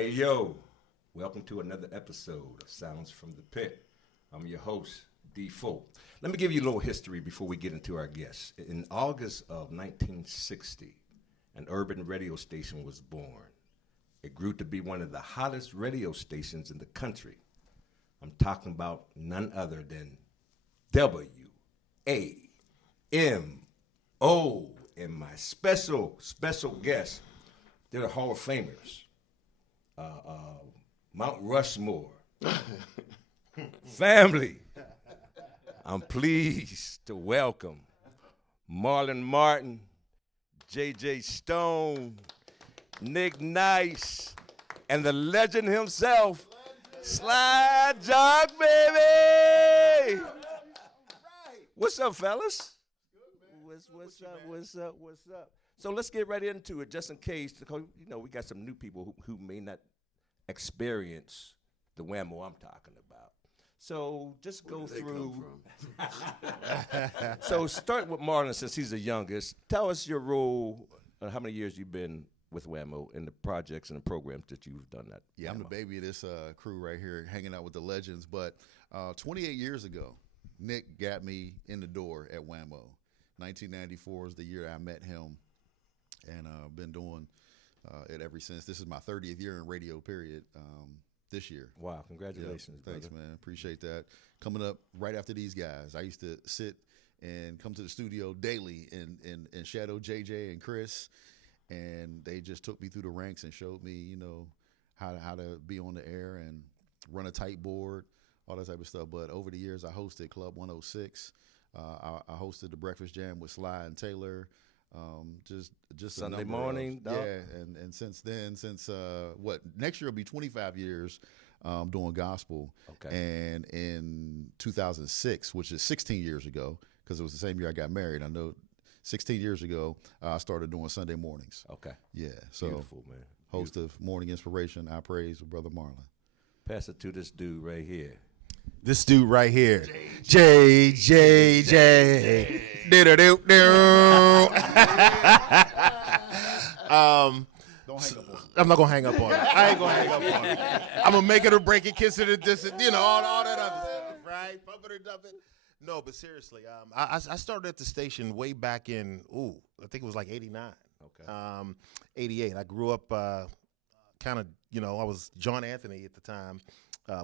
Hey, yo, welcome to another episode of Sounds from the Pit. I'm your host, D4. Let me give you a little history before we get into our guests. In August of 1960, an urban radio station was born. It grew to be one of the hottest radio stations in the country. I'm talking about none other than WAMO. And my special guest, they're the Hall of Famers. Mount Rushmore. Family. I'm pleased to welcome Marlon Martin, J.J. Stone, Nick Nice, and the legend himself, Slide Jock, baby! What's up, fellas? What's up? So let's get right into it, just in case, because, we got some new people who may not experience the WAMO I'm talking about. So just go through. So start with Marlon, since he's the youngest. Tell us your role, how many years you've been with WAMO and the projects and the programs that you've done that. Yeah, I'm the baby of this crew right here, hanging out with the legends. But 28 years ago, Nick got me in the door at WAMO. 1994 is the year I met him, and I've been doing it ever since. This is my 30th year in radio, period, this year. Wow, congratulations, Thanks, brother. man. Appreciate that. Coming up right after these guys. I used to sit and come to the studio daily and shadow JJ and Chris, and they just took me through the ranks and showed me, how to be on the air and run a tight board, all that type of stuff. But over the years, I hosted Club 106. I hosted the Breakfast Jam with Sly and Taylor. Just Sunday morning, yeah, and since then, next year will be 25 years doing gospel. Okay. And in 2006, which is 16 years ago, because it was the same year I got married. I know 16 years ago, I started doing Sunday mornings. Okay. Yeah, so beautiful, man. Host of Morning Inspiration, I Praise with Brother Marlon. Pass it to this dude right here. This dude right here, JJJ. Don't hang up on it. I'm not gonna hang up on it. I ain't gonna hang up on it. I'm gonna make it or break it, kiss it or diss it, all that other stuff, right? Pump it or dump it. No, but seriously, I started at the station way back in, I think it was like 89. Okay. 88. I grew up kind of, I was John Anthony at the time.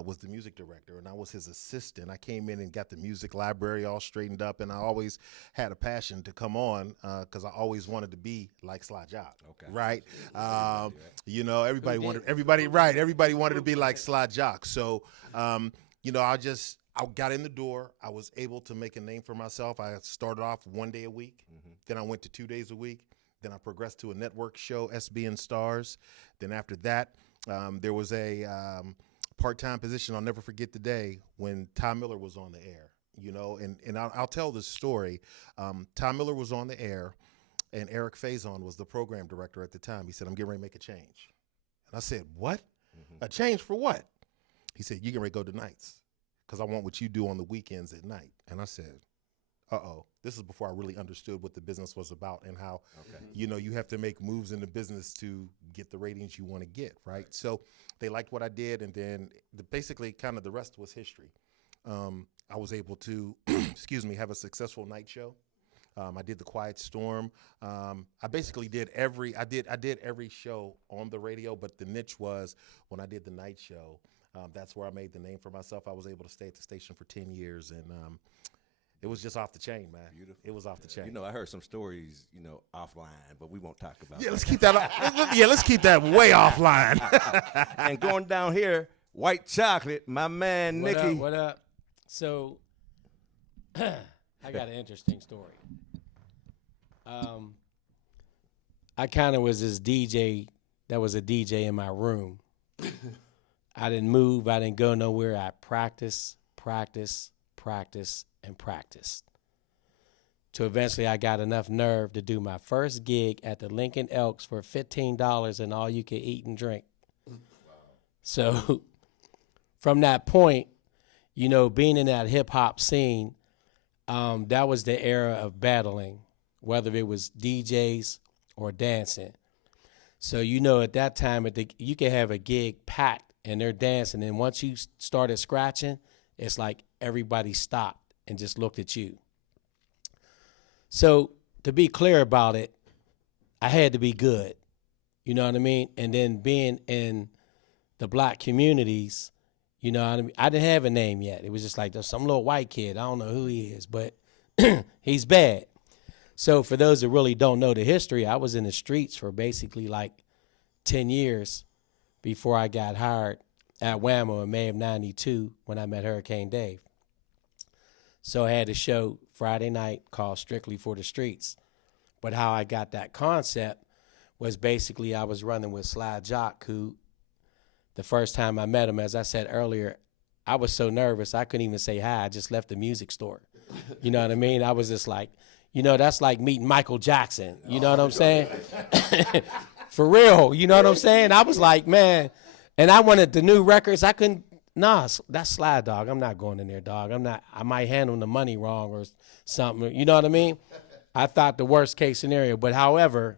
Was the music director, and I was his assistant. I came in and got the music library all straightened up, and I always had a passion to come on because I always wanted to be like Sly Jock. Okay. Right? Everybody wanted to be like Sly Jock. So, I got in the door. I was able to make a name for myself. I started off 1 day a week. Mm-hmm. Then I went to 2 days a week. Then I progressed to a network show, SBN Stars. Then after that, there was a part-time position. I'll never forget the day when Tom Miller was on the air, and I'll tell this story. Tom Miller was on the air, and Eric Faison was the program director at the time. He said, "I'm getting ready to make a change." And I said, "What? Mm-hmm. A change for what?" He said, "You're getting ready to go to nights because I want what you do on the weekends at night." And I said, uh-oh. This is before I really understood what the business was about and how, you have to make moves in the business to get the ratings you want to get, right? So they liked what I did, and then basically kind of the rest was history. I was able to, have a successful night show. I did the Quiet Storm. I basically did every show on the radio, but the niche was when I did the night show. That's where I made the name for myself. I was able to stay at the station for 10 years, and it was just off the chain, man. Beautiful. It was off the chain. I heard some stories, offline, but we won't talk about let's keep that. Let's keep that way offline. And going down here, White Chocolate, my man, Nicky. What up? So, I got an interesting story. I kind of was this DJ that was a DJ in my room. I didn't move. I didn't go nowhere. I practiced, and practiced. So eventually I got enough nerve to do my first gig at the Lincoln Elks for $15 and all you could eat and drink. Wow. So from that point, being in that hip hop scene, that was the era of battling, whether it was DJs or dancing. So, you know, at that time, you could have a gig packed and they're dancing. And once you started scratching, it's like everybody stopped and just looked at you. So to be clear about it, I had to be good. You know what I mean? And then being in the black communities, you know what I mean? I didn't have a name yet. It was just like, there's some little white kid. I don't know who he is, but he's bad. So for those that really don't know the history, I was in the streets for basically like 10 years before I got hired at WAMO in May of 92 when I met Hurricane Dave. So I had a show Friday night called Strictly for the Streets. But how I got that concept was basically I was running with Sly Jock, who the first time I met him, as I said earlier, I was so nervous I couldn't even say hi. I just left the music store. You know what I mean? I was just like, you know, that's like meeting Michael Jackson. You know what I'm saying? For real. You know what I'm saying? I was like, man, and I wanted the new records. I couldn't, that's Sly, dog. I'm not going in there, dog. I might handle the money wrong or something. You know what I mean? I thought the worst case scenario. But however,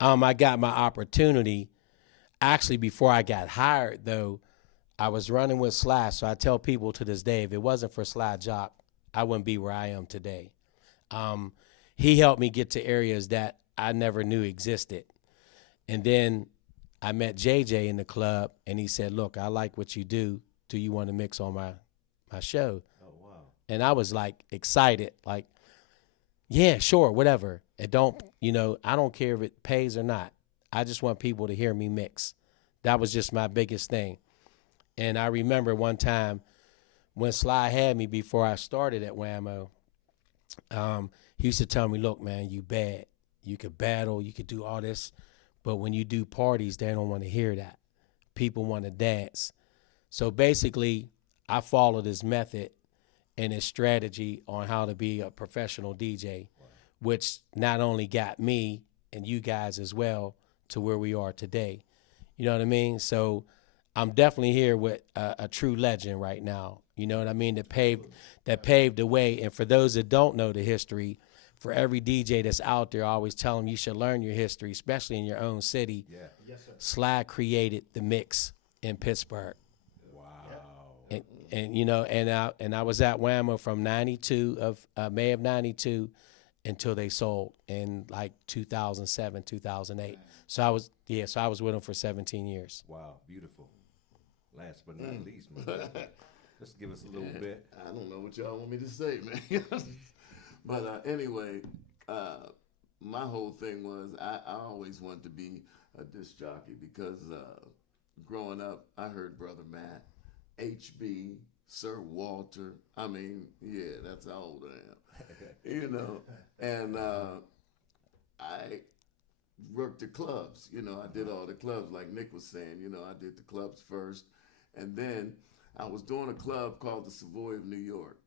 I got my opportunity. Actually, before I got hired, though, I was running with Sly. So I tell people to this day, if it wasn't for Sly Jock, I wouldn't be where I am today. He helped me get to areas that I never knew existed. And then I met JJ in the club, and he said, look, I like what you do. Do you want to mix on my show? Oh, wow. And I was, like, excited, like, yeah, sure, whatever. It don't, you know, I don't care if it pays or not. I just want people to hear me mix. That was just my biggest thing. And I remember one time when Sly had me before I started at WAMO, he used to tell me, look, man, you bad. You could battle, you could do all this, but when you do parties, they don't want to hear that. People want to dance. So basically, I followed his method and his strategy on how to be a professional DJ, wow, which not only got me and you guys as well to where we are today. You know what I mean? So I'm definitely here with a true legend right now. You know what I mean? That paved the way. And for those that don't know the history, for every DJ that's out there, I always tell them you should learn your history, especially in your own city. Yeah. Yes, sir. Sly created the mix in Pittsburgh. Wow. And you know, and I was at WAMO from May of 92 until they sold in like 2007, 2008. So I was with them for 17 years. Wow, beautiful. Last but not least, man. Just give us a little bit. I don't know what y'all want me to say, man. But anyway, my whole thing was I always wanted to be a disc jockey because growing up, I heard Brother Matt, HB, Sir Walter. I mean, yeah, that's how old I am. You know, and I worked the clubs. You know, I did all the clubs like Nick was saying. You know, I did the clubs first. And then I was doing a club called the Savoy of New York.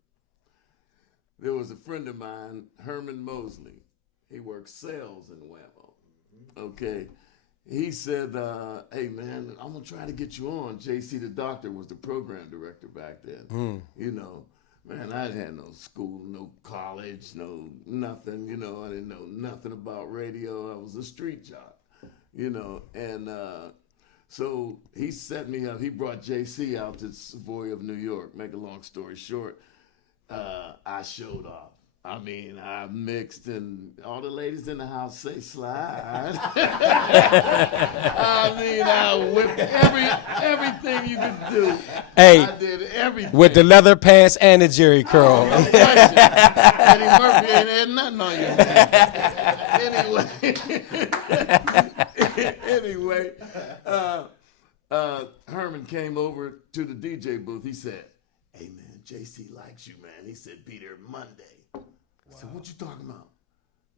There was a friend of mine, Herman Mosley. He worked sales in WAMO. Okay. He said, hey, man, I'm going to try to get you on. J.C. the Doctor was the program director back then. You know, man, I had no school, no college, no nothing. You know, I didn't know nothing about radio. I was a street jock, you know. And so he set me up. He brought J.C. out to Savoy of New York. Make a long story short, I showed off. I mean, I mixed, and all the ladies in the house say slide. I mean, I whipped everything you could do. Hey, I did everything. With the leather pants and the jerry curl. Oh, Eddie Murphy ain't had nothing on you. Anyway, Herman came over to the DJ booth. He said, hey, man, JC likes you, man. He said, be there Monday. I said, what you talking about?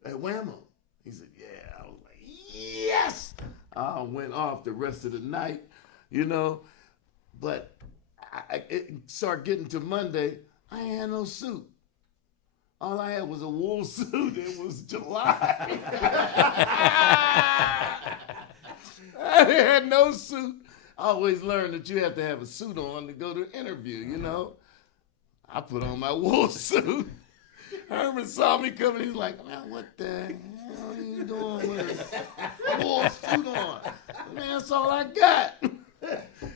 At WAMO. He said, yeah. I was like, yes. I went off the rest of the night, you know. But it started getting to Monday. I ain't had no suit. All I had was a wool suit. It was July. I had no suit. I always learned that you have to have a suit on to go to an interview, you know. I put on my wool suit. Herman saw me coming. He's like, man, what the hell are you doing with a bull suit on? Man, that's all I got. He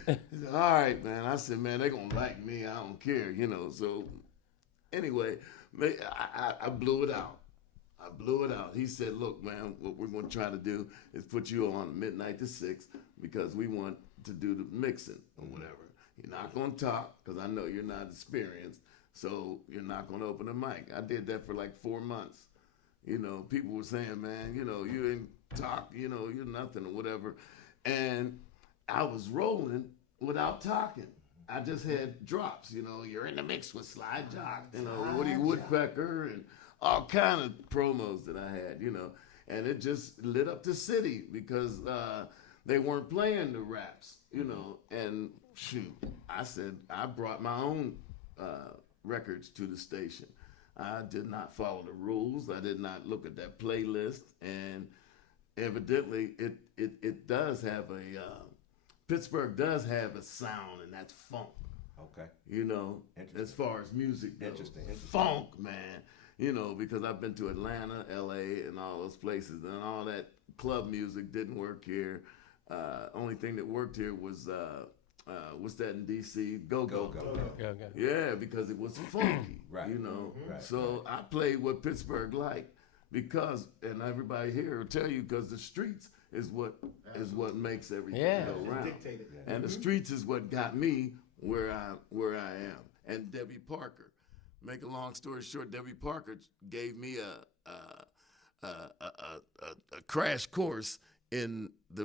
said, all right, man. I said, man, they're going to like me. I don't care, So anyway, I blew it out. He said, look, man, what we're going to try to do is put you on midnight to 6 because we want to do the mixing or whatever. You're not going to talk because I know you're not experienced, so you're not going to open a mic. I did that for like 4 months. People were saying, man, you ain't talk, you're nothing or whatever. And I was rolling without talking. I just had drops, you're in the mix with Sly Jock, Woody Woodpecker and all kind of promos that I had, and it just lit up the city because they weren't playing the raps, and shoot, I said I brought my own records to the station. I did not follow the rules. I did not look at that playlist, and evidently it does have Pittsburgh does have a sound, and that's funk. Okay. As far as music goes. Interesting. Funk, man. Because I've been to Atlanta, LA, and all those places, and all that club music didn't work here. Only thing that worked here was what's that in DC? Go-Go. Yeah, because it was funky. Right. Right. So I played what Pittsburgh liked because, and everybody here will tell you, because the streets is what makes everything go round. And the streets is what got me where I am. And Debbie Parker. Make a long story short, Debbie Parker gave me a crash course in the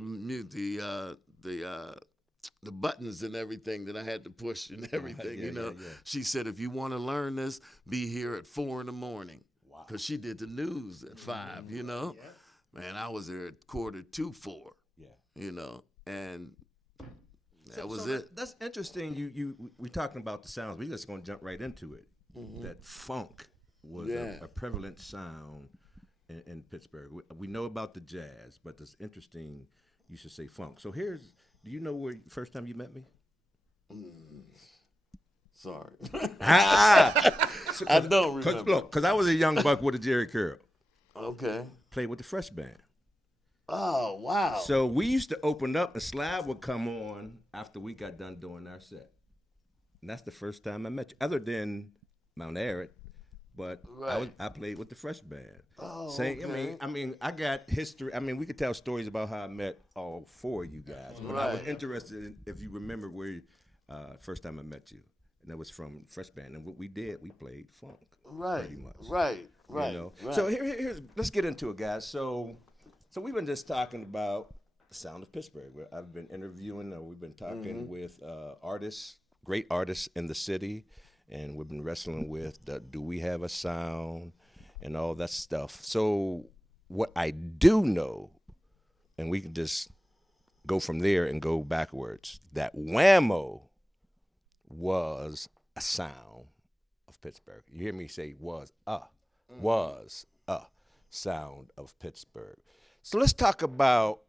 buttons and everything that I had to push and everything. She said, if you want to learn this, be here at 4 a.m. because she did the news at 5. Man, I was there at 3:45. And that was it. That's interesting. We're talking about the sounds. We're just going to jump right into it. That funk was a prevalent sound in Pittsburgh. We know about the jazz, but it's interesting you should say funk. So do you know where first time you met me? Sorry. I don't remember. Because I was a young buck with a Jerry Curl. Okay. Played with the Fresh Band. Oh, wow. So we used to open up and Slab would come on after we got done doing our set. And that's the first time I met you, other than Mount Arad. But I played with the Fresh Band. Oh, okay. I mean, I got history. I mean, we could tell stories about how I met all 4 of you guys. But I was interested in if you remember where first time I met you. And that was from Fresh Band. And what we did, we played funk. Pretty much. Right. So here's let's get into it, guys. So we've been just talking about the sound of Pittsburgh. I've been interviewing, we've been talking with artists, great artists in the city, and we've been wrestling with do we have a sound and all that stuff. So what I do know, and we can just go from there and go backwards, that WAMO was a sound of Pittsburgh. You hear me say was a sound of Pittsburgh. So let's talk about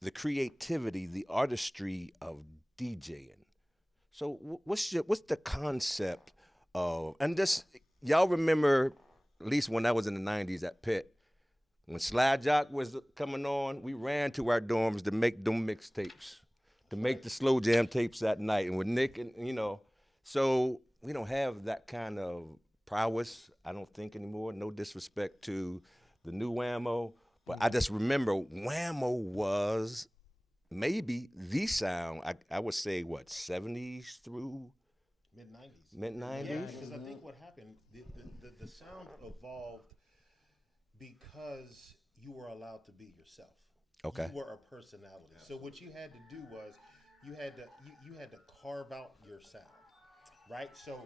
the creativity, the artistry of DJing. So what's the concept of, and this, y'all remember, at least when I was in the 90s at Pitt, when Sly Jock was coming on, we ran to our dorms to make them mixtapes, to make the slow jam tapes that night. And with Nick, and so we don't have that kind of prowess, I don't think, anymore. No disrespect to the new WAMO, but I just remember WAMO was maybe the sound, I would say, 70s through mid-90s? Yeah, because I think what happened, the sound evolved because you were allowed to be yourself. Okay. You were a personality. So what you had to do was you had to carve out your sound, right? So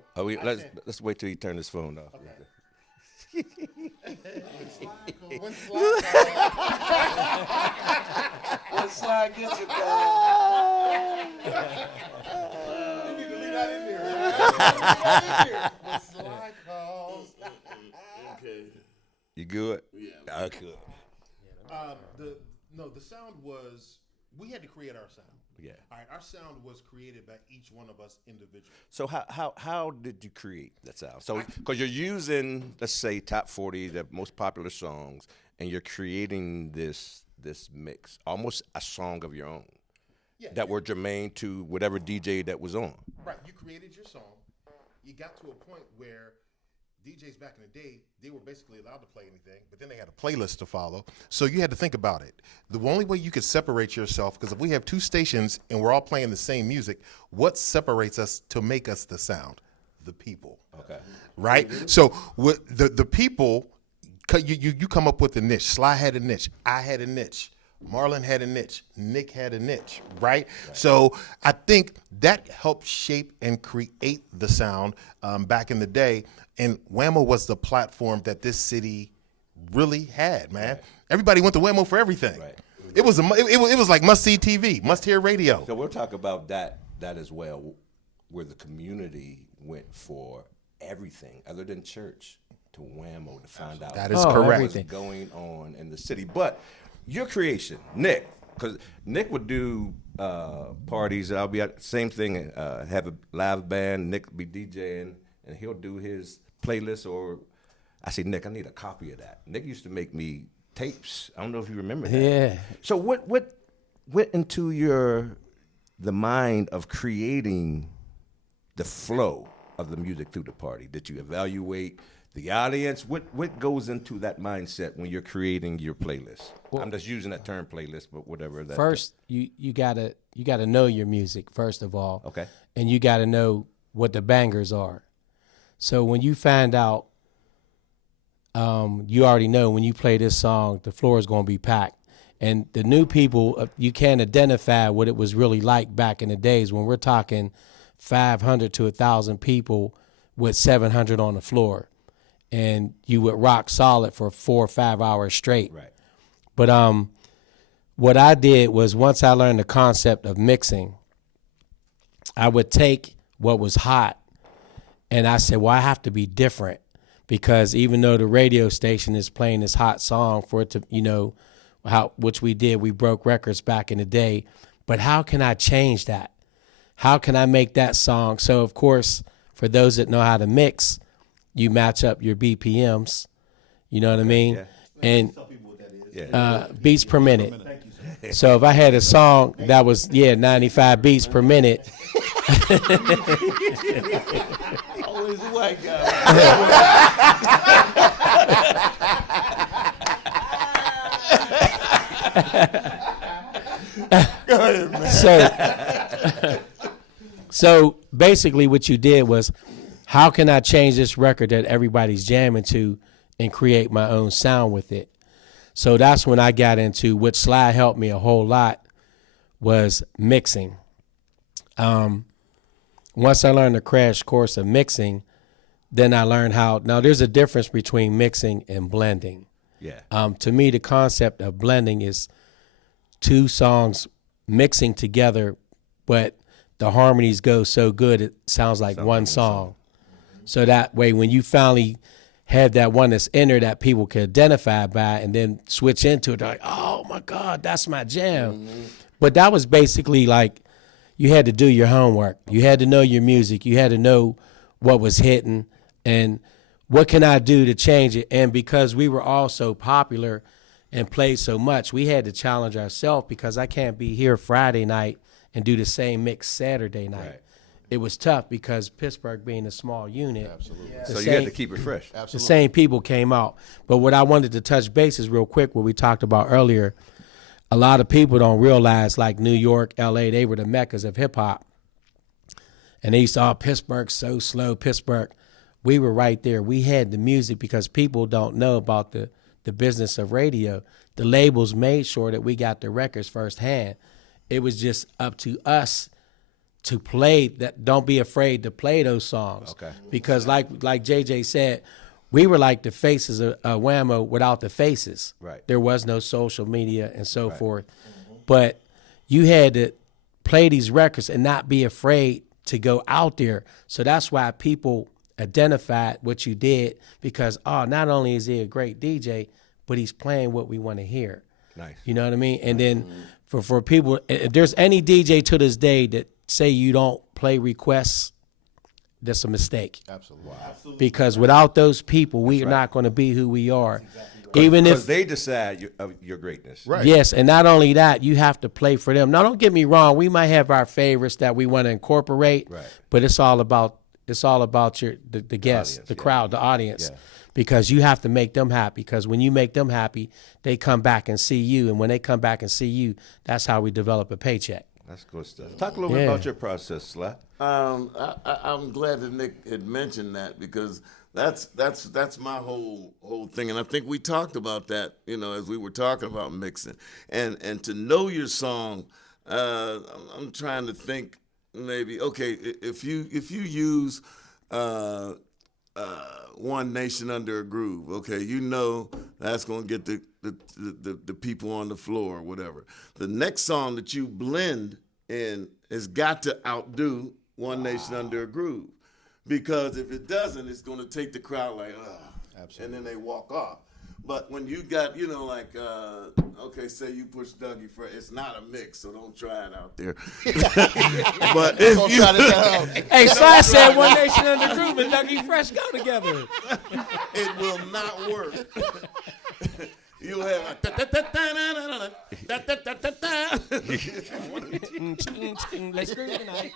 let's wait till you turn this phone off. Okay. When Sly gets it down. You need to leave that in there. When Sly calls. Okay. You good? Yeah. I could. The sound was we had to create our sound. Yeah. All right, our sound was created by each one of us individually. So how did you create that sound? So because you're using, let's say, top 40, the most popular songs, and you're creating this mix, almost a song of your own, that were germane to whatever DJ that was on. Right, you created your song. You got to a point where DJs back in the day, they were basically allowed to play anything, but then they had a playlist to follow. So you had to think about it. The only way you could separate yourself, because if we have two stations and we're all playing the same music, what separates us to make us the sound? The people. Okay. Right? So with the people, you come up with a niche. Sly had a niche. I had a niche. Marlon had a niche. Nick had a niche, right? So I think that helped shape and create the sound back in the day. And WAMO was the platform that this city really had, man. Everybody went to WAMO for everything. Right. It was like must-see TV, must-hear radio. So we'll talk about that as well, where the community went for everything other than church to WAMO to find out That is correct. what's going on in the city. But your creation, Nick, because Nick would do parties, and I'll be at the same thing, have a live band, Nick be DJing, and he'll do his playlist, or I say, Nick, I need a copy of that. Nick used to make me tapes. I don't know if you remember that. Yeah. So what went into the mind of creating the flow of the music through the party? Did you evaluate the audience? What goes into that mindset when you're creating your playlist? I'm just using that term playlist, but whatever that. First, you gotta know your music first of all. Okay. And you gotta know what the bangers are. So when you find out, you already know when you play this song, the floor is gonna be packed. And the new people, you can't identify what it was really like back in the days when we're talking 500 to 1,000 people with 700 on the floor, and you would rock solid for 4 or 5 hours straight. Right. But what I did was, once I learned the concept of mixing, I would take what was hot and I said, well, I have to be different, because even though the radio station is playing this hot song for it to, which we did, we broke records back in the day, but how can I change that? How can I make that song? So, of course, for those that know how to mix, you match up your BPMs, you know what I mean? Yeah. And Yeah. beats per minute. So if I had a song that was 95 beats per minute, Always a white guy. Go ahead, man. So basically what you did was, how can I change this record that everybody's jamming to and create my own sound with it? So that's when I got into, what Sly helped me a whole lot, was mixing. Once I learned the crash course of mixing, then I learned now there's a difference between mixing and blending. Yeah. To me, the concept of blending is two songs mixing together, but the harmonies go so good it sounds like one song. So that way, when you finally have that one that's in there that people can identify by and then switch into it, they're like, oh my God, that's my jam. Mm-hmm. But that was basically like, you had to do your homework. You had to know your music. You had to know what was hitting and what can I do to change it. And because we were all so popular and played so much, we had to challenge ourselves, because I can't be here Friday night and do the same mix Saturday night. Right. It was tough because Pittsburgh being a small unit. Absolutely. Yeah. So you had to keep it fresh. Absolutely. The same people came out. But what I wanted to touch bases real quick, what we talked about earlier, a lot of people don't realize, like New York, LA, they were the meccas of hip hop. And they used to, Pittsburgh's so slow, Pittsburgh. We were right there. We had the music, because people don't know about the business of radio. The labels made sure that we got the records firsthand. It was just up to us to play that. Don't be afraid to play those songs. Okay. Because like JJ said, we were like the faces of WAMO without the faces. Right. There was no social media and so forth. But you had to play these records and not be afraid to go out there. So that's why people identified what you did, because, not only is he a great DJ, but he's playing what we want to hear. Nice. You know what I mean? And then For people, if there's any DJ to this day that say you don't play requests, that's a mistake. Absolutely. Because without those people, we are not going to be who we are. Even if they decide your greatness. Right. Yes, and not only that, you have to play for them. Now, don't get me wrong; we might have our favorites that we want to incorporate, Right. but it's all about the guests, audience, the yeah. crowd, the audience, Yeah. because you have to make them happy. Because when you make them happy, they come back and see you, and when they come back and see you, that's how we develop a paycheck. That's good stuff. Talk a little bit Yeah. about your process, Sly. I'm glad that Nick had mentioned that because that's my whole thing, and I think we talked about that, as we were talking about mixing, and to know your song. I'm trying to think maybe if you use One Nation Under a Groove, that's gonna get the people on the floor or whatever. The next song that you blend in has got to outdo One Nation Under a Groove. Because if it doesn't, it's going to take the crowd like, Absolutely. and then they walk off. But when you got, say you push Dougie Fresh, it's not a mix, so don't try it out there. But if you Try this out. Hey, Sly said One Nation Under Groove and Dougie Fresh go together. it will not work. You'll have Let's groove tonight.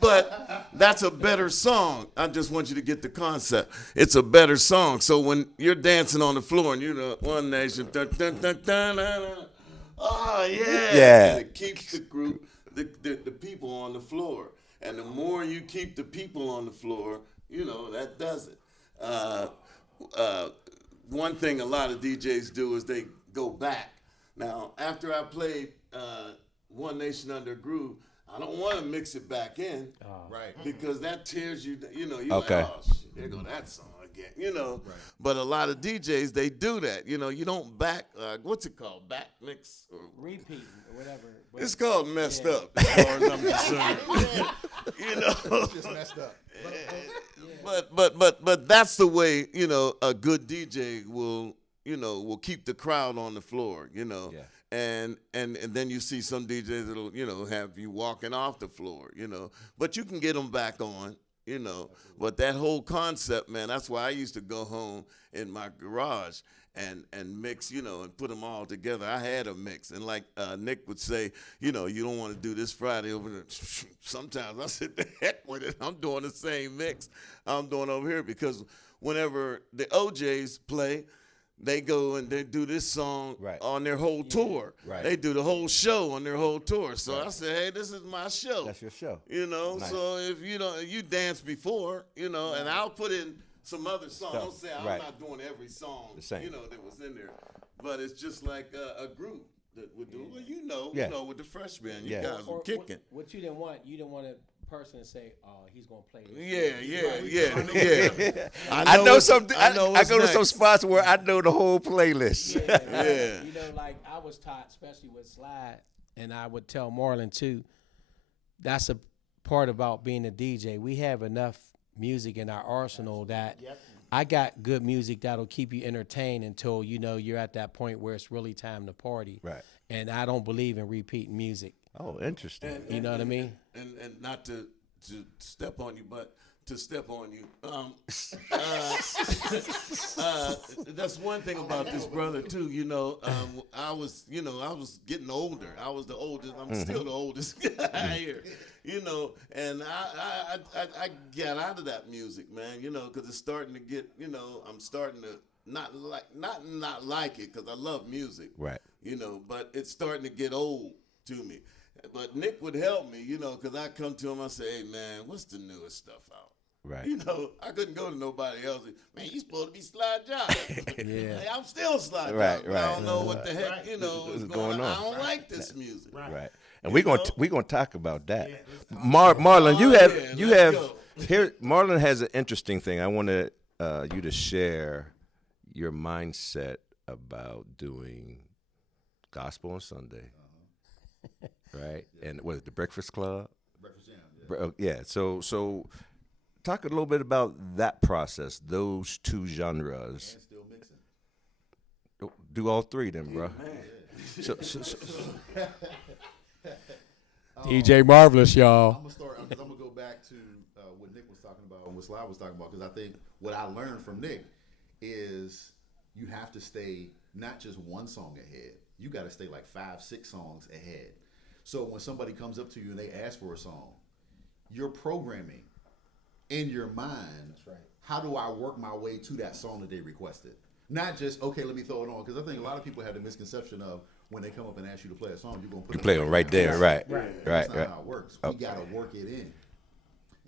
But that's a better song. I just want you to get the concept. It's a better song. So when you're dancing on the floor and One Nation, oh yeah, Yeah. and it keeps the group, the people on the floor. And the more you keep the people on the floor, that does it. One thing a lot of DJs do is they go back. Now, after I played One Nation Under a Groove, I don't want to mix it back in, Right. because that tears you. You're Okay. like, oh shit, there go that song again. Right. But a lot of DJs they do that. You don't back. What's it called? Back mix. Or, Repeating or whatever. it's called messed up, as far as I'm concerned. Just messed up. But that's the way a good DJ will keep the crowd on the floor. Yeah. And then you see some DJs that'll have you walking off the floor. But you can get them back on. But that whole concept, man, that's why I used to go home in my garage and mix, and put them all together. I had a mix, and like Nick would say, you don't want to do this Friday over there. Sometimes I said, the heck with it. I'm doing the same mix I'm doing over here, because whenever the OJs play, they go and they do this song Right. on their whole tour. Right. They do the whole show on their whole tour. So I said, hey, this is my show. That's your show. Nice. So if you dance before, and I'll put in some other songs. Don't say I'm Right. not doing every song, The same. that was in there. But it's just like a group that would do. Well, Yeah. with the freshman, you Yeah. guys were kicking. What you didn't want a person to say, "Oh, he's gonna play this." Yeah. I know some. I know go what's to some next. spots where I know the whole playlist. Yeah. Like I was taught, especially with Slide, and I would tell Marlon too. That's a part about being a DJ. We have enough music in our arsenal that I got good music that'll keep you entertained until you're at that point where it's really time to party. Right. And I don't believe in repeating music. Oh, interesting. You know what I mean? And not to step on you, but to step on you. That's one thing about this brother too. I was getting older. I was the oldest. I'm still the oldest guy here. And I got out of that music, man. Because it's starting to get. I'm starting to not like it, because I love music. Right. But it's starting to get old to me. But Nick would help me, because I come to him, I say, hey, man, what's the newest stuff out? Right. I couldn't go to nobody else. Man, you supposed to be Slide Jock. Yeah. Hey, I'm still Slide Right, Jock. right. I don't know what the heck, is going on. I don't like this music. Right. And we're gonna talk about that. Marlon, you have go. here. Marlon has an interesting thing. I want you to share your mindset about doing gospel on Sunday. Right, and what is the Breakfast Club? Breakfast Jam. Yeah. So, talk a little bit about that process. Those two genres. And still mixing. Do all three, then, bro. DJ Marvelous, y'all. I'm gonna start because I'm gonna go back to what Nick was talking about and what Sly was talking about, because I think what I learned from Nick is you have to stay not just one song ahead. You got to stay like 5, 6 songs ahead. So when somebody comes up to you and they ask for a song, you're programming in your mind. That's right. How do I work my way to that song that they requested? Not just, okay, let me throw it on. Because I think a lot of people have the misconception of when they come up and ask you to play a song, you're going to put it play it right there, right. That's not how it works. We got to work it in.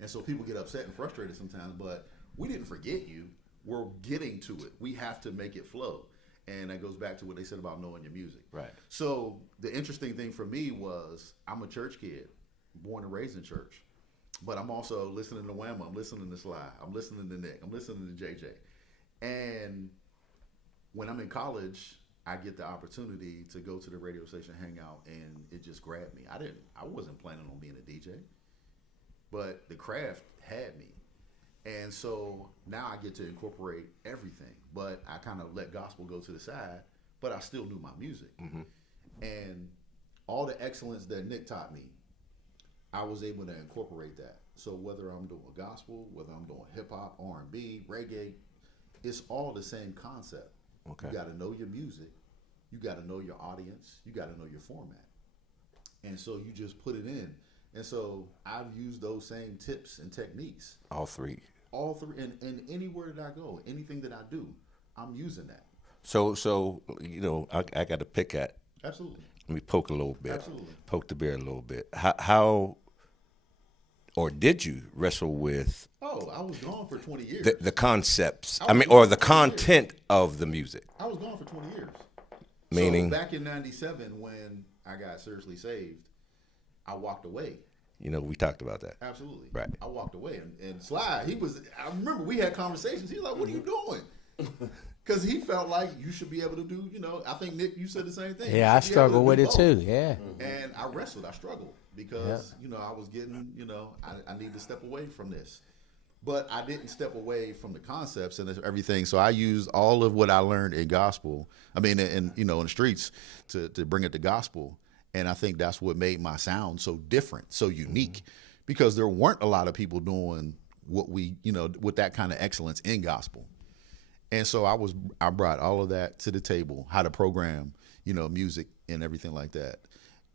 And so people get upset and frustrated sometimes, but we didn't forget you. We're getting to it. We have to make it flow. And that goes back to what they said about knowing your music. Right. So the interesting thing for me was I'm a church kid, born and raised in church. But I'm also listening to WAMO. I'm listening to Sly. I'm listening to Nick. I'm listening to JJ. And when I'm in college, I get the opportunity to go to the radio station, hang out, and it just grabbed me. I wasn't planning on being a DJ, but the craft had me. And so now I get to incorporate everything, but I kind of let gospel go to the side, but I still knew my music. Mm-hmm. And all the excellence that Nick taught me, I was able to incorporate that. So whether I'm doing gospel, whether I'm doing hip hop, R&B, reggae, it's all the same concept. Okay. You got to know your music. You got to know your audience. You got to know your format. And so you just put it in. And so I've used those same tips and techniques. All three. And anywhere that I go, anything that I do, I'm using that. So I got to pick at. Absolutely. Let me poke a little bit. Absolutely. Poke the bear a little bit. How or did you wrestle with? Oh, I was gone for 20 years. The concepts. Or the content of the music. I was gone for 20 years. Meaning? So back in '97, when I got seriously saved, I walked away. We talked about that. Absolutely. Right. I walked away. And Sly, I remember we had conversations. He was like, what are you doing? Because he felt like you should be able to do, I think, Nick, you said the same thing. Yeah, I struggle with it too. Yeah. And I wrestled. I struggled because, I was getting, I need to step away from this. But I didn't step away from the concepts and everything. So I used all of what I learned in gospel, in the streets to bring it to gospel. And I think that's what made my sound so different, so unique, because there weren't a lot of people doing what we, with that kind of excellence in gospel. And so I brought all of that to the table, how to program, music and everything like that.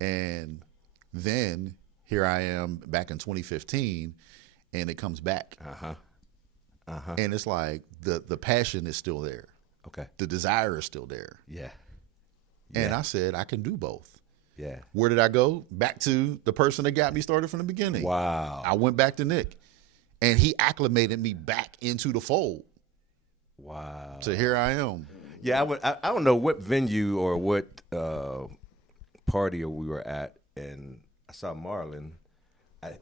And then here I am back in 2015, and it comes back. And it's like the passion is still there. Okay. The desire is still there. Yeah. And I said, I can do both. Yeah. Where did I go? Back to the person that got me started from the beginning. Wow. I went back to Nick, and he acclimated me back into the fold. Wow. So here I am. Yeah, I don't know what venue or what party we were at, and I saw Marlon.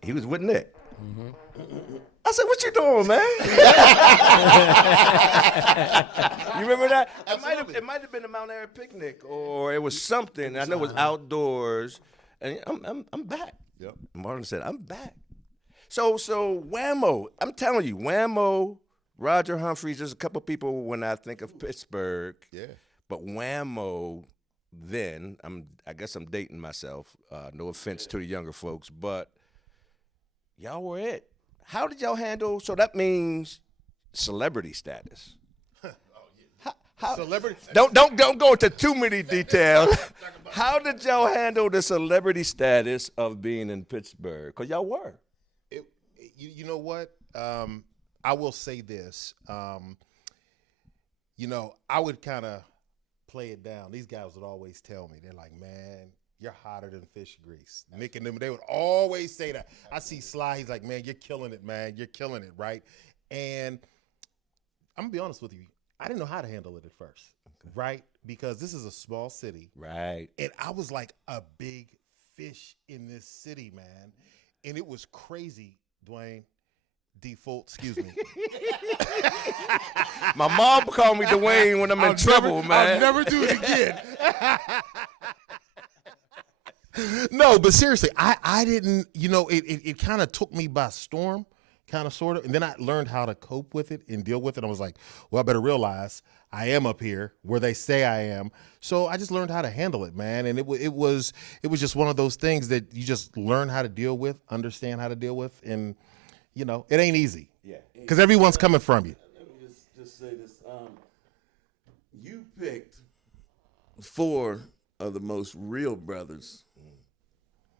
He was with Nick. Mm-hmm. I said, "What you doing, man?" You remember that? It might have been a Mount Airy picnic, or it was something. I know it was outdoors, and I'm back. Yep. Marlon said, "I'm back." So WAMO. I'm telling you, WAMO. Roger Humphreys. There's a couple people when I think of Pittsburgh. Yeah. But WAMO. Then I guess I'm dating myself. No offense to the younger folks, but y'all were it. How did y'all handle? So that means celebrity status. How, Celebrity. Don't go into too many details. How did y'all handle the celebrity status of being in Pittsburgh? Because y'all were. You know what? I will say this. I would kind of play it down. These guys would always tell me, they're like, man, you're hotter than fish grease. Nick and them, they would always say that. I see Sly, he's like, man, you're killing it, man. You're killing it, right? And I'm going to be honest with you. I didn't know how to handle it at first, right? Because this is a small city. Right. And I was like a big fish in this city, man. And it was crazy, Dwayne. Default, excuse me. My mom called me Dwayne when I'm in trouble, man. I'll never do it again. No, but seriously, I didn't, it kind of took me by storm kind of, sort of. And then I learned how to cope with it and deal with it. I was like, well, I better realize I am up here where they say I am. So I just learned how to handle it, man. And it was just one of those things that you just learn how to deal with, understand how to deal with. And, you know, it ain't easy. Yeah. Because everyone's coming from you. Let me just say this. You picked 4 of the most real brothers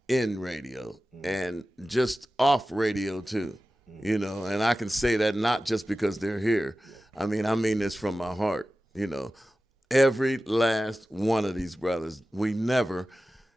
in radio and just off radio too, you know, and I can say that not just because they're here. I mean this from my heart, you know. Every last one of these brothers, we never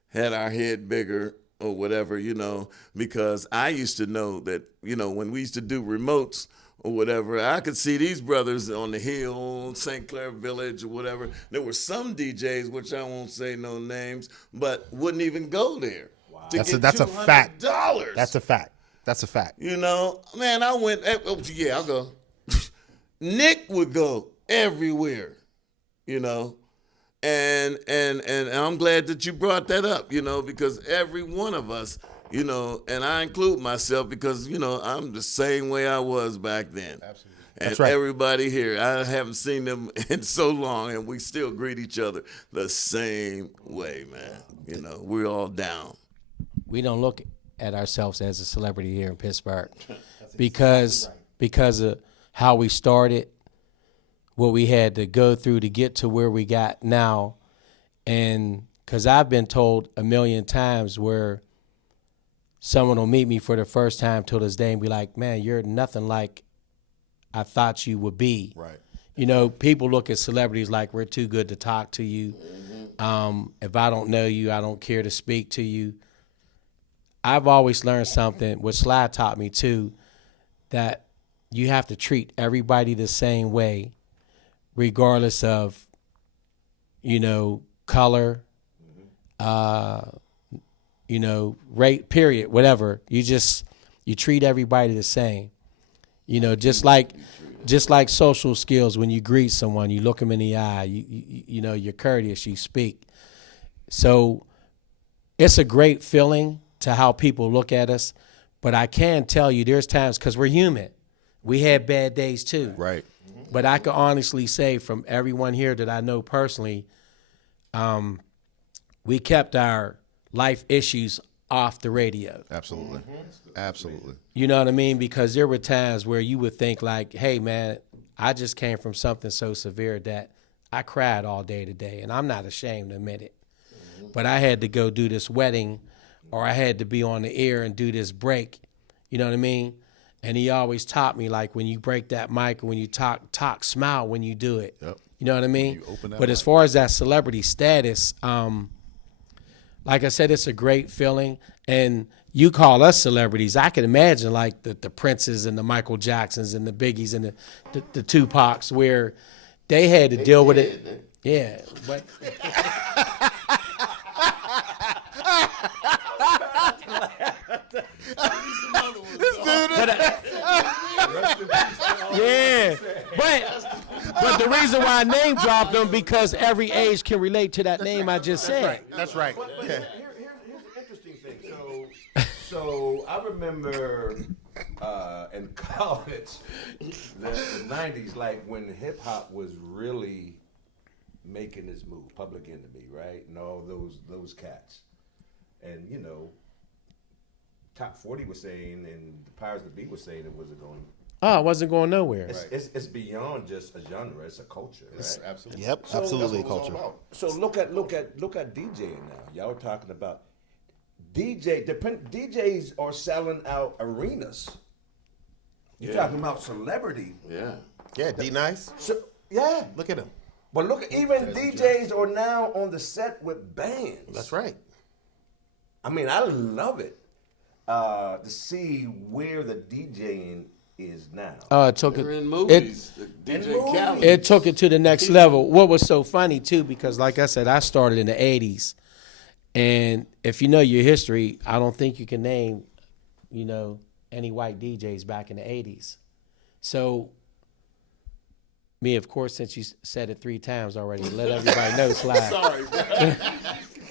had our head bigger or whatever, you know, because I used to know that, you know, when we used to do remotes or whatever, I could see these brothers on the hill, St. Clair Village or whatever. There were some DJs, which I won't say no names, but wouldn't even go there. Wow. That's a fact. That's a fact. That's a fact. You know, man, I went, I'll go. Nick would go everywhere, you know. And I'm glad that you brought that up, you know, because every one of us, you know, and I include myself because, you know, I'm the same way I was back then. Absolutely. And That's right. everybody here, I haven't seen them in so long, and we still greet each other the same way, man. You know, we're all down. We don't look at ourselves as a celebrity here in Pittsburgh because of how we started, what we had to go through to get to where we got now. And because I've been told a million times where someone will meet me for the first time till this day and be like, man, you're nothing like I thought you would be. Right. You know, people look at celebrities like we're too good to talk to you. If I don't know you, I don't care to speak to you. I've always learned something, what Sly taught me too, that you have to treat everybody the same way, regardless of, you know, color, you know, rate, period, whatever. You treat everybody the same. You know, just like social skills, when you greet someone, you look them in the eye, you know, you're courteous, you speak. So it's a great feeling to how people look at us. But I can tell you there's times, because we're human, we had bad days too. Right. But I can honestly say from everyone here that I know personally, we kept our life issues off the radio. Absolutely. Absolutely. You know what I mean? Because there were times where you would think like, hey, man, I just came from something so severe that I cried all day today, and I'm not ashamed to admit it. But I had to go do this wedding, or I had to be on the air and do this break. You know what I mean? And he always taught me, like, when you break that mic or when you talk, smile when you do it. Yep. You know what I mean? But as mic. far as that celebrity status, like I said, it's a great feeling. And you call us celebrities. I can imagine like the Princes and the Michael Jacksons and the Biggies and the Tupacs, where they had to deal with it. Yeah. But yeah. But the reason why I name dropped them, because every age can relate to that name I just said. That's right. But here's an interesting thing. So I remember in college, the 90s, like when hip hop was really making this move, Public Enemy, right? And all those cats. And, you know, Top 40 was saying, and the Powers That Be was saying it wasn't going. Oh, it wasn't going nowhere. It's beyond just a genre; it's a culture, right? Absolutely. Yep, So absolutely that's what it's culture. all about. So look at DJing now. Y'all were talking about DJs are selling out arenas. You're talking about celebrity. Yeah. Yeah, D Nice. So yeah, Look at him. but look, even DJs are now on the set with bands. That's right. I mean, I love it to see where the DJing is now. It took They're it. in movies. DJ Khaled. It took it to the next level. What was so funny too, because like I said, I started in the '80s, and if you know your history, I don't think you can name, you know, any white DJs back in the '80s. So, me, of course, since you said it 3 times already, let everybody know, Sly. Sorry, bro.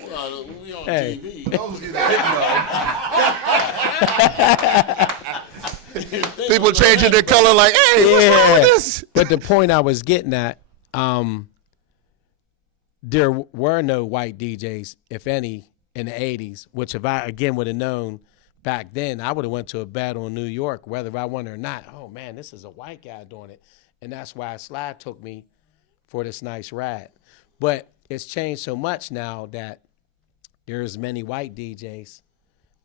Well, we on Hey. TV. Those of you that didn't know, People changing their color like, hey, what's wrong with this? But the point I was getting at, there were no white DJs, if any, in the 80s, which if I, again, would have known back then, I would have went to a battle in New York, whether I won or not. Oh, man, this is a white guy doing it. And that's why Sly took me for this nice ride. But it's changed so much now that there's many white DJs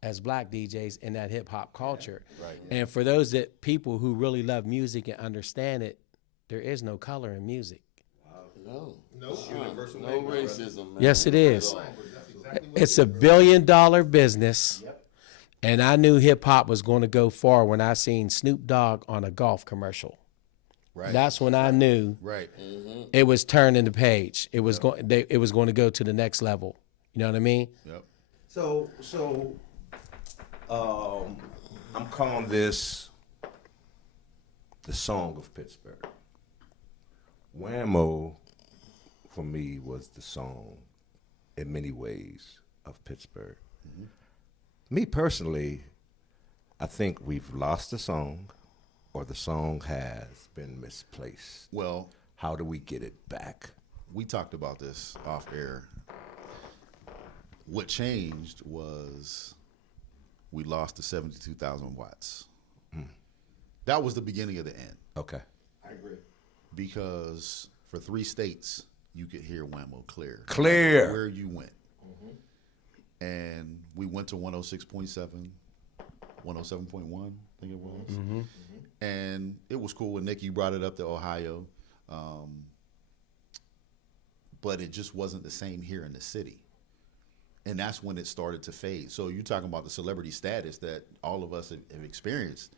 as black DJs in that hip-hop culture. Right. And for those people who really love music and understand it, there is no color in music. No. No, universal No language, racism, man. Yes, it is. Exactly It's $1 billion business. Yep. And I knew hip-hop was going to go far when I seen Snoop Dogg on a golf commercial. Right. That's when I knew Right. it was turning the page. It was it was going to go to the next level. You know what I mean? Yep. So, I'm calling this the song of Pittsburgh. WAMO, for me, was the song in many ways of Pittsburgh. Mm-hmm. Me personally, I think we've lost the song, or the song has been misplaced. Well, How do we get it back? we talked about this off air. What changed was we lost the 72,000 watts. That was the beginning of the end. Okay. I agree. Because for 3 states, you could hear WAMO clear. Clear. Where you went. And we went to 106.7, 107.1, I think it was. And it was cool when Nikki brought it up to Ohio. But it just wasn't the same here in the city. And that's when it started to fade. So you're talking about the celebrity status that all of us have experienced.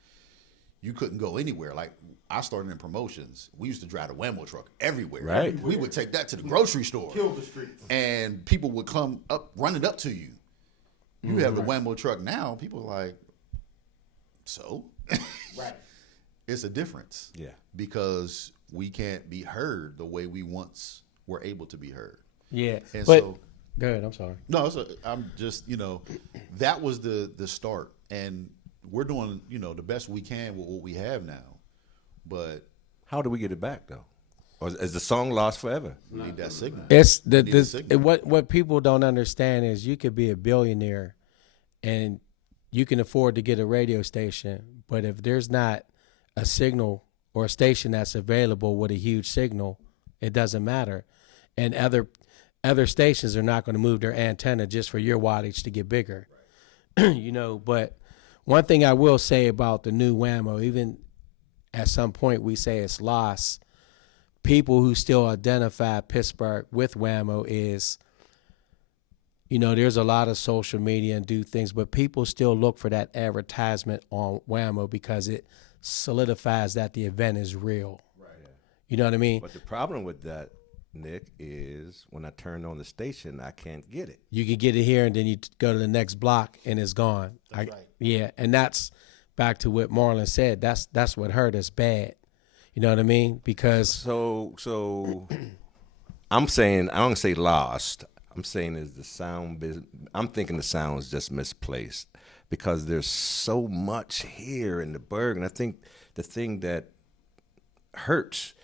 You couldn't go anywhere. Like, I started in promotions. We used to drive the WAMO truck everywhere. Right. We would take that to the grocery store. Kill the streets. And people would come up, running up to you. You have the WAMO truck now. People are like, so? Right. It's a difference. Yeah. Because we can't be heard the way we once were able to be heard. Yeah. And But so, go ahead. I'm sorry. no, I'm just, that was the start. And we're doing, the best we can with what we have now. But How do we get it back, though? Or is the song lost forever? we need that signal. It's We need a signal. what people don't understand is you could be a billionaire and you can afford to get a radio station, but if there's not a signal or a station that's available with a huge signal, it doesn't matter. And other stations are not going to move their antenna just for your wattage to get bigger. But one thing I will say about the new WAMO, even at some point we say it's lost, people who still identify Pittsburgh with WAMO is, there's a lot of social media and do things, but people still look for that advertisement on WAMO because it solidifies that the event is real. Right. You know what I mean? But the problem with that, Nick, is when I turn on the station, I can't get it. You can get it here and then you go to the next block and it's gone. That's right. Yeah, and that's back to what Marlon said. That's what hurt us bad. You know what I mean? Because So I'm saying, I don't say lost. I'm saying is the sound I'm thinking the sound is just misplaced because there's so much here in the Berg. And I think the thing that hurts,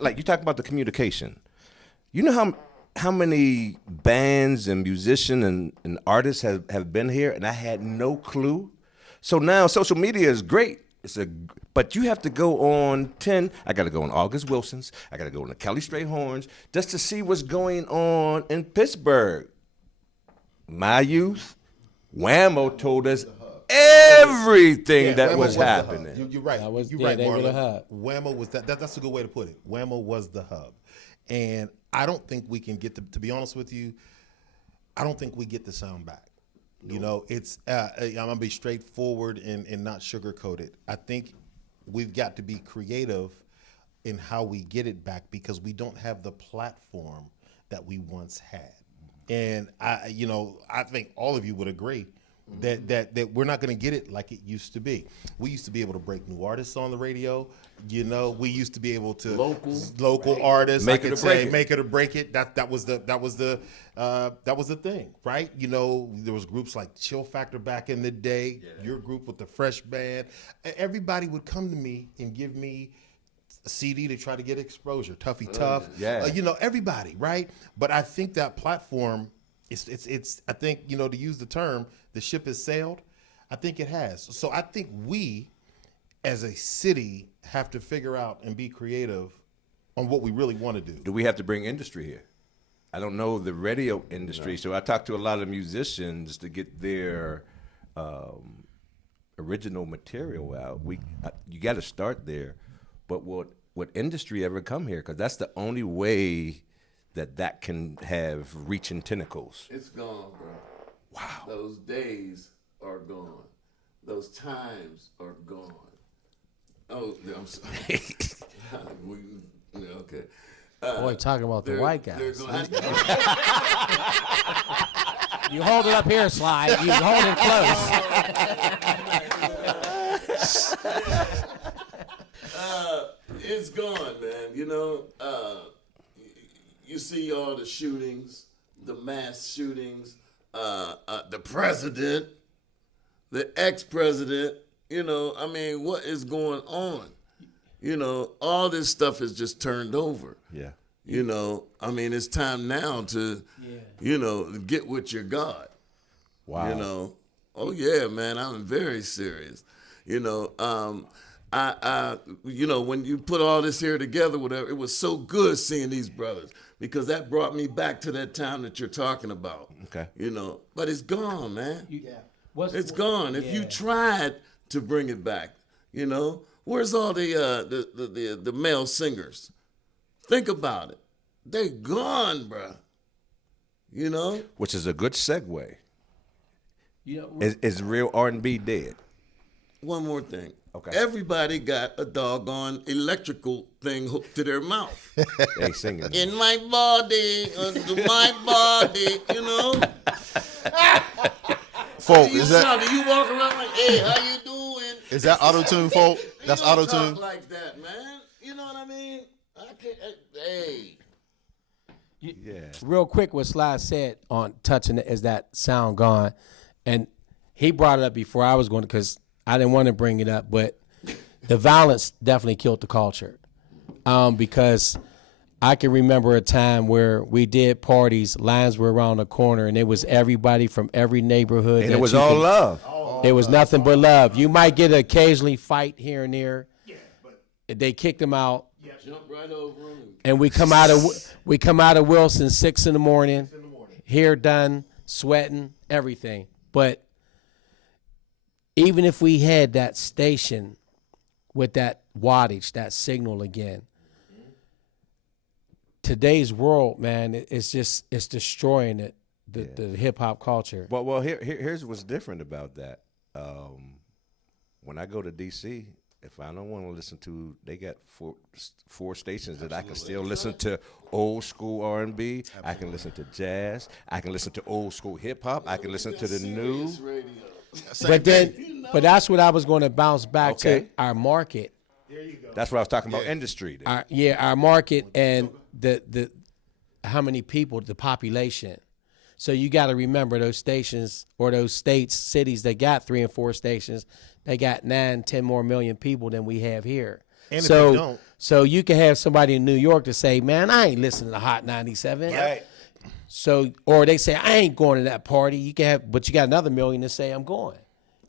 like you talk about the communication. You know how many bands and musicians and artists have been here, and I had no clue. So now social media is great. But you have to go on 10. I got to go on August Wilson's. I got to go on the Kelly Strayhorns just to see what's going on in Pittsburgh. My youth, WAMO told us everything that WAMO was the happening. hub. You're right. That was- You're yeah, right, they were the Marlon. hub. WAMO was that's a good way to put it. WAMO was the hub, and I don't think we can get to be honest with you. I don't think we get the sound back. It's I'm gonna be straightforward and not sugarcoat it. I think we've got to be creative in how we get it back because we don't have the platform that we once had. And I think all of you would agree that we're not going to get it like it used to be. We used to be able to break new artists on the radio. You know, we used to be able to local artists. Make I it could or break say it. make it or break it. That was the thing, right? You know, there was groups like Chill Factor back in the day. Your group with the Fresh Band. Everybody would come to me and give me a CD to try to get exposure. Tuffy Tough. Yeah. You know, everybody, right? But I think that platform. It's I think, you know, to use the term, the ship has sailed. I think it has. So I think we, as a city, have to figure out and be creative on what we really want to do. Do we have to bring industry here? I don't know the radio industry, so I talk to a lot of musicians to get their original material out. You got to start there, but would industry ever come here? Because that's the only way that can have reaching tentacles. It's gone, bro. Wow. Those days are gone. Those times are gone. Oh, I'm sorry. Okay. Boy, talking about the white guys. They're gonna have to- You hold it up here, Sly. You hold it close. It's gone, man. You know, you see all the shootings, the mass shootings, the president, the ex-president. You know, I mean, what is going on? You know, all this stuff is just turned over. Yeah. You know, I mean, it's time now to, you know, get with your God. Wow. You know, oh yeah, man, I'm very serious. You know, you know, when you put all this here together, whatever, it was so good seeing these brothers because that brought me back to that time that you're talking about. Okay. You know, but it's gone, man. It's Yeah. gone. If you tried to bring it back, you know, where's all the male singers? Think about it. They gone, bruh. You know? Which is a good segue. You know, Is real R&B dead? One more thing. Okay. Everybody got a doggone electrical thing hooked to their mouth. They singing. In my body, under my body, you know? Folk, You is that walk around like, hey, how you doing? is that auto-tune, folk? That's You don't auto-tune? talk like that, man. You know what I mean? I can't, hey. Yeah. real quick, what Sly said on touching it is that sound gone, and he brought it up before I was going to, because I didn't want to bring it up, but the violence definitely killed the culture, because I can remember a time where we did parties, lines were around the corner, and it was everybody from every neighborhood. And that it was you all could- love. It was nothing but love. You might get an occasionally fight here and there. They kicked them out. Jump right over them. And we come out of Wilson 6 in the morning, hair done, sweating, everything. But even if we had that station with that wattage, that signal again, today's world, man, it's destroying it, the hip hop culture. Well, here's what's different about that. When I go to DC, if I don't want to listen to, they got four stations that I can still listen to old school R&B. I can listen to jazz. I can listen to old school hip hop. I can listen to the new. Serious radio. But then, but that's what I was going to bounce back Okay. to, our market. That's what I was talking about. Industry. Then. Our market and the how many people, the population. So you got to remember those stations or those states, cities that got 3 and 4 stations, they got 9, 10 more million people than we have here. And if so, they don't- so you can have somebody in New York to say, "Man, I ain't listening to Hot 97." Right. So, or they say, "I ain't going to that party." You can have, but you got another million to say, "I'm going."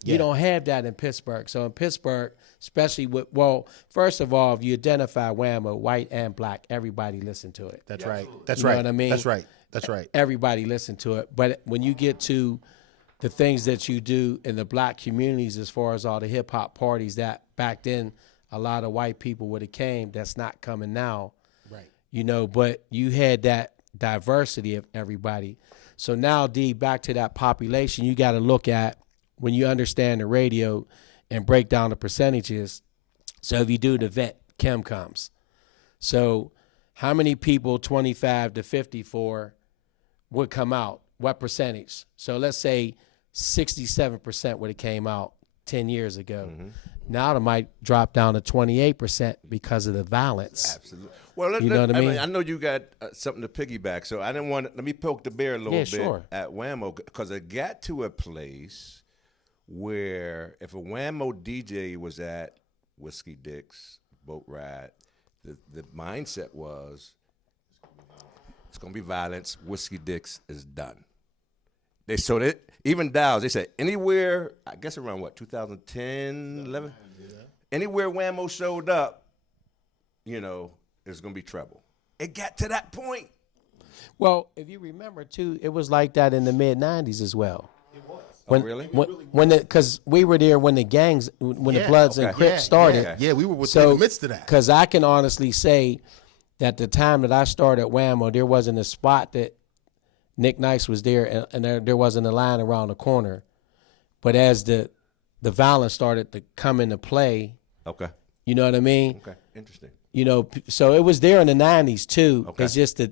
You don't have that in Pittsburgh. So in Pittsburgh, especially with, well, first of all, if you identify WAMO, white and black, everybody listen to it. That's right. That's You know right. what I mean? That's right. That's right. Everybody listen to it. But when you get to the things that you do in the black communities, as far as all the hip hop parties that back then a lot of white people would have came, that's not coming now. Right. You know, but you had that diversity of everybody. So now, D, back to that population, you got to look at when you understand the radio and break down the percentages. So if you do the vet, Kim comes. So how many people 25 to 54 would come out? What percentage? So let's say 67% when it came out 10 years ago. Mm-hmm. Now it might drop down to 28% because of the violence. Absolutely. Well, You know what I mean? I know you got something to piggyback, so I didn't want to, let me poke the bear a little bit sure. at WAMO, because it got to a place where if a WAMO DJ was at Whiskey Dick's boat ride, the mindset was it's going to be violence. Whiskey Dick's is done. Even Dow's, they said anywhere, I guess around what, 2010, 11? Yeah. Anywhere WAMO showed up, there's going to be trouble. It got to that point. Well, if you remember, too, it was like that in the mid-'90s as well. It was. Really? Because we were there when the gangs, when the Bloods and Crips started. Yeah, we were within the midst of that. Because I can honestly say that the time that I started at WAMO, there wasn't a spot that Nick Nice was there, and there wasn't a line around the corner. But as the violence started to come into play, Okay. you know what I mean? Okay. Interesting. So it was there in the 90s, too. Okay. It's just that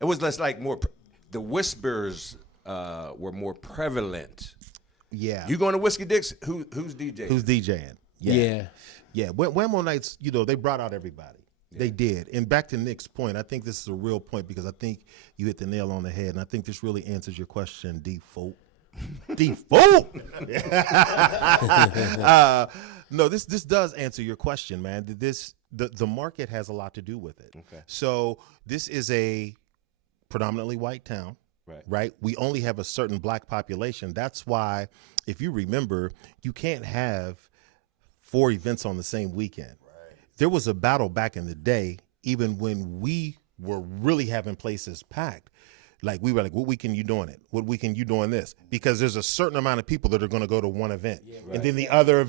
it was less like more, the whispers were more prevalent. Yeah. You going to Whiskey Dick's? Who's DJing? Who's DJing? yeah. Yeah. Whammo nights, they brought out everybody. Yeah. They did. And back to Nick's point, I think this is a real point because I think you hit the nail on the head, and I think this really answers your question, default. Default. No, this does answer your question, man. The market has a lot to do with it. Okay. So this is a predominantly white town. Right. We only have a certain black population. That's why, if you remember, you can't have 4 events on the same weekend. Right. There was a battle back in the day, even when we were really having places packed. Like, we were like, what weekend you doing it? What weekend you doing this? Because there's a certain amount of people that are going to go to one event. Yeah, right. And then the other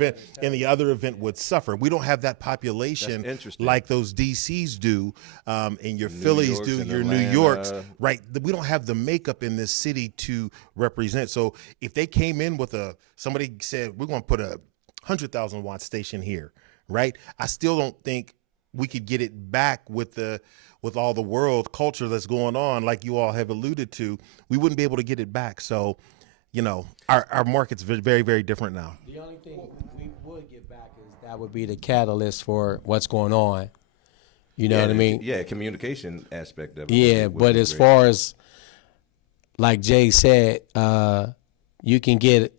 event would suffer. We don't have that population like those DCs do, and your Phillies do, your New Yorks, right? We don't have the makeup in this city to represent. So if they came in with somebody said, we're going to put a 100,000 watt station here, right? I still don't think we could get it back with all the world culture that's going on, like you all have alluded to. We wouldn't be able to get it back. So, our market's very, very different now. The only thing we would get back is that would be the catalyst for what's going on. You know what I mean? Yeah, communication aspect of it. Yeah, but as far as, like Jay said, you can get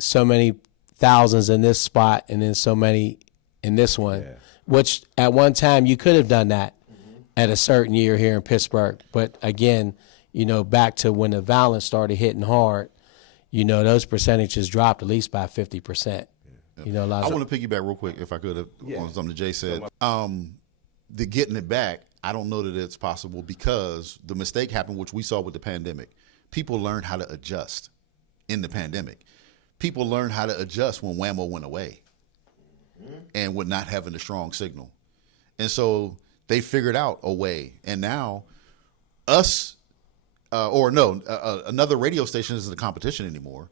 so many thousands in this spot and then so many in this one, which at one time you could have done that at a certain year here in Pittsburgh. But again, back to when the violence started hitting hard, those percentages dropped at least by 50%. I want to piggyback real quick, if I could, on something Jay said. The getting it back, I don't know that it's possible because the mistake happened, which we saw with the pandemic. People learned how to adjust in the pandemic. People learned how to adjust when WAMO went away and with not having a strong signal. And so they figured out a way, and now another radio station isn't the competition anymore.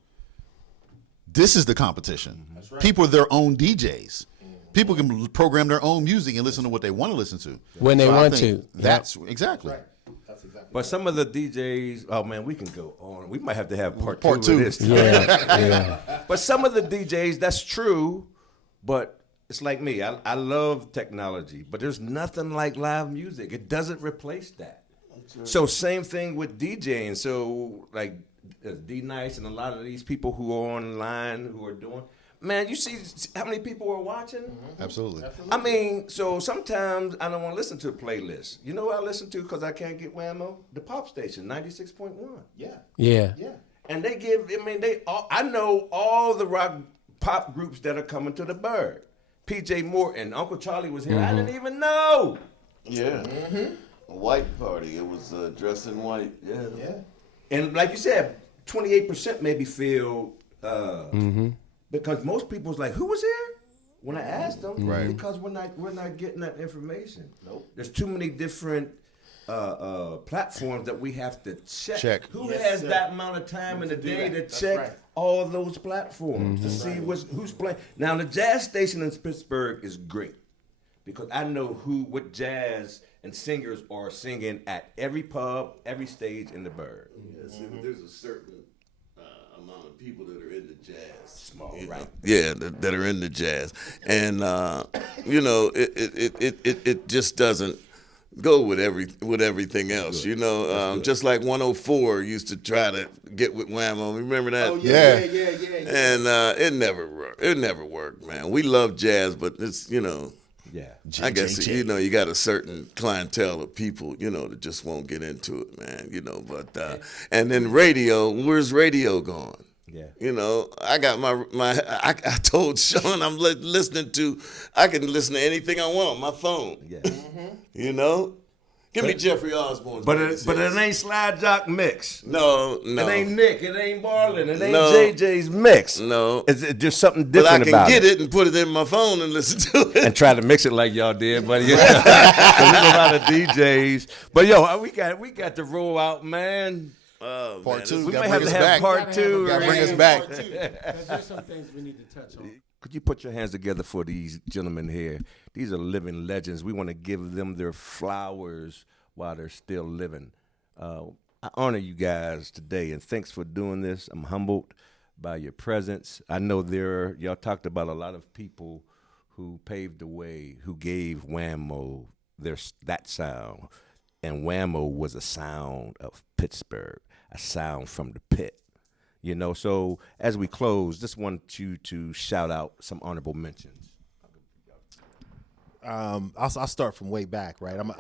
This is the competition. That's right. People are their own DJs. People can program their own music and listen to what they want to listen to when they want to. That's exactly. Right. That's exactly. But some of the DJs, oh man, we can go on. We might have to have part two of this. Yeah. But some of the DJs, that's true, but it's like me. I love technology, but there's nothing like live music. It doesn't replace that. Right. So same thing with DJing. So like D-Nice and a lot of these people who are online who are doing, man, you see how many people are watching? Mm-hmm. Absolutely. I mean, so sometimes I don't want to listen to a playlist. You know what I listen to because I can't get WAMO? The pop station, 96.1. Yeah. And they I know all the rock pop groups that are coming to the Bird. PJ Morton, Uncle Charlie was here. I didn't even know. Yeah. Mm-hmm. A white party. It was dressed in white. Yeah. And like you said, 28% maybe feel because most people's like, who was here? When I asked them, because we're not getting that information. Nope. There's too many different platforms that we have to check. Who has that amount of time in the day to check all those platforms to see who's playing? Now the jazz station in Pittsburgh is great because I know what jazz and singers are singing at every pub, every stage in the Bird. Yes, there's a certain amount of people that are into jazz. Small, You know? right? Yeah, that are into jazz, and you know, it just doesn't go with everything else. You know, just like 104 used to try to get with WAMO. Remember that? Oh, yeah. And it never worked. It never worked, man. We love jazz, but it's, you know, Yeah. I guess, you know, you got a certain clientele of people, you know, that just won't get into it, man, you know. But and then radio, where's radio going? Yeah. You know, I got I told Sean I can listen to anything I want on my phone. Yeah. You know? Give me Jeffrey Osborne's. But it ain't Slide Jock mix. No. It ain't Nick. It ain't Marlon. It ain't No. JJ's mix. No. It's just something But different I can about get it and put it in my phone and listen to it. and try to mix it like y'all did, but yeah, there's a lot of DJs. But yo, we got to roll out, man. Oh, Part man, two. We Gotta may have bring to us have back. part two. Gotta bring us back. Because there's some things we need to touch on. Could you put your hands together for these gentlemen here? These are living legends. We want to give them their flowers while they're still living. I honor you guys today, and thanks for doing this. I'm humbled by your presence. I know y'all talked about a lot of people who paved the way, who gave WAMO that sound. And WAMO was a sound of Pittsburgh, a sound from the pit. You know, so as we close, just want you to shout out some honorable mentions. I'll start from way back, right? I'm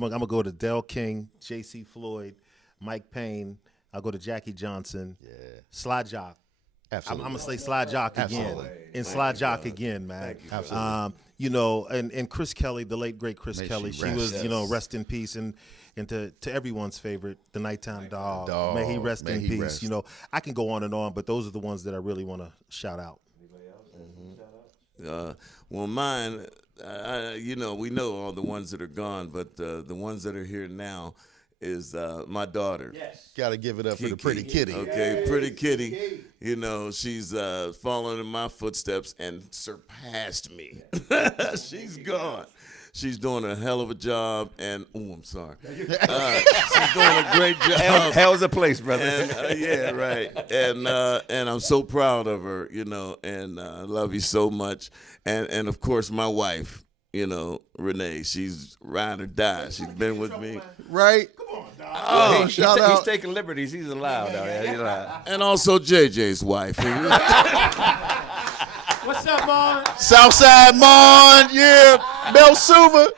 gonna go to Del King, J.C. Floyd, Mike Payne. I'll go to Jackie Johnson, Sly Jock. Absolutely. I'm gonna say Sly Jock again, Absolutely. and Sly Jock again, man. Absolutely. You know, and Chris Kelly, the late great Chris May Kelly, she she rest. was, you know, rest in peace, and to everyone's favorite, the Nighttime Dog. May he rest in peace. rest. You know, I can go on and on, but those are the ones that I really want to shout out. Well, mine, you know, we know all the ones that are gone, but the ones that are here now is my daughter. Yes. Got to give it up for the Kiki. pretty kitty. Okay, pretty kitty. You know, she's following in my footsteps and surpassed me. She's gone. She's doing a hell of a job, and I'm sorry. She's doing a great job. Hell's a place, brother. And, yeah, right. And I'm so proud of her, you know, and I love you so much. And of course, my wife, you know, Renee, she's ride or die. She's been with me. Right? Oh, He's taking liberties. He's allowed out there. He's allowed. and also JJ's wife. What's up, Marlon? Southside Mon, yeah. Mel Suva.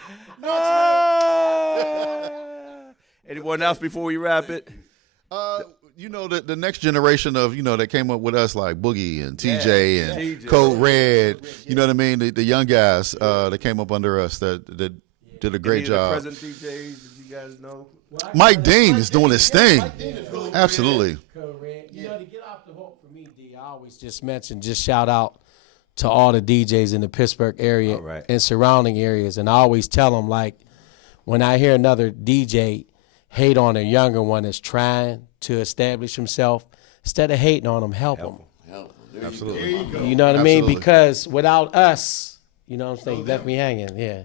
Anyone else before we wrap it? You know, the next generation of, you know, that came up with us like Boogie and TJ and TJ. Code Red. You know what I mean? The young guys that came up under us that did a great Any of the job. present DJs that you guys know? Mike Dean is doing his thing. Absolutely. Code Red. You know, to get off the hook for me, D, I always just shout out to all the DJs in the Pittsburgh area All right. and surrounding areas. And I always tell them, like, when I hear another DJ hate on a younger one that's trying to establish himself, instead of hating on them, help them. Absolutely. You know what I mean? Absolutely. Because without us, you know what I'm saying, you left me hanging, yeah.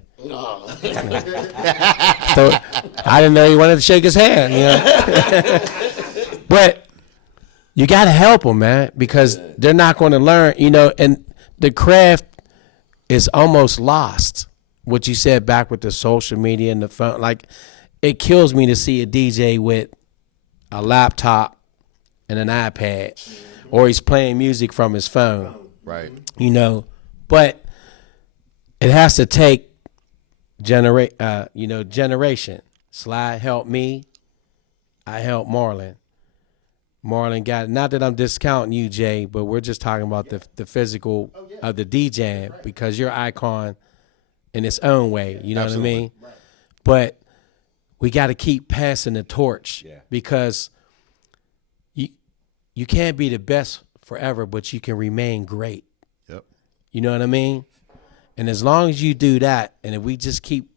So I didn't know he wanted to shake his hand, you know. But you got to help them, man, because they're not going to learn, you know, and the craft is almost lost. What you said back with the social media and the phone, like, it kills me to see a DJ with a laptop and an iPad, or he's playing music from his phone, Right. you know. But it has to take generation. Sly helped me. I helped Marlon. Marlon got, not that I'm discounting you, Jay, but we're just talking about the physical of the DJing, because you're an icon in its own way. You know what I mean? But we got to keep passing the torch, because you can't be the best forever, but you can remain great. Yep. You know what I mean? And as long as you do that, and if we just keep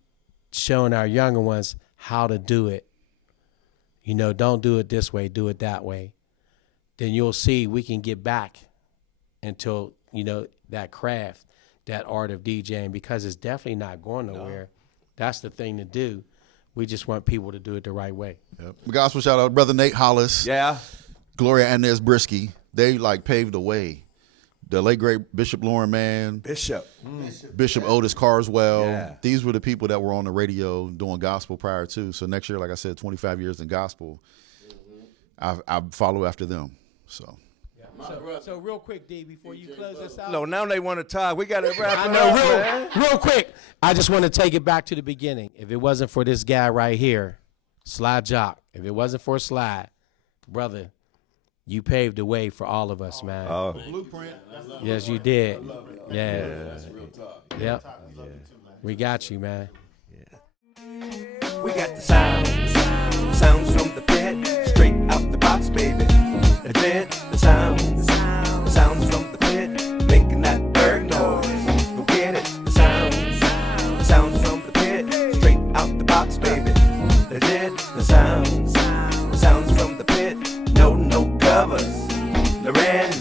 showing our younger ones how to do it, you know, don't do it this way, do it that way, then you'll see we can get back into, you know, that craft, that art of DJing, because it's definitely not going nowhere. That's the thing to do. We just want people to do it the right way. Yep. Gospel shout out, brother Nate Hollis. Yeah. Gloria Inez Brisky, they like paved the way. The late great Bishop Lauren Mann, Bishop. Bishop Otis Carswell. Yeah. These were the people that were on the radio doing gospel prior to. So next year, like I said, 25 years in gospel. I follow after them. So. So real quick, D, before you close this out. No, now they want to talk. We got to wrap I it know, up, man. real quick. I just want to take it back to the beginning. If it wasn't for this guy right here, Sly Jock, if it wasn't for Sly, brother, you paved the way for all of us, man. Oh, Blueprint. Yes, you did. Yeah. That's real talk. Yep. We got you, man. We got the sounds from the pit, straight out the box, baby. That's it, the sounds from the pit, making that bird noise. Go get it, the sounds from the pit, straight out the box, baby. That's it, the sounds from the pit, no covers. Loren.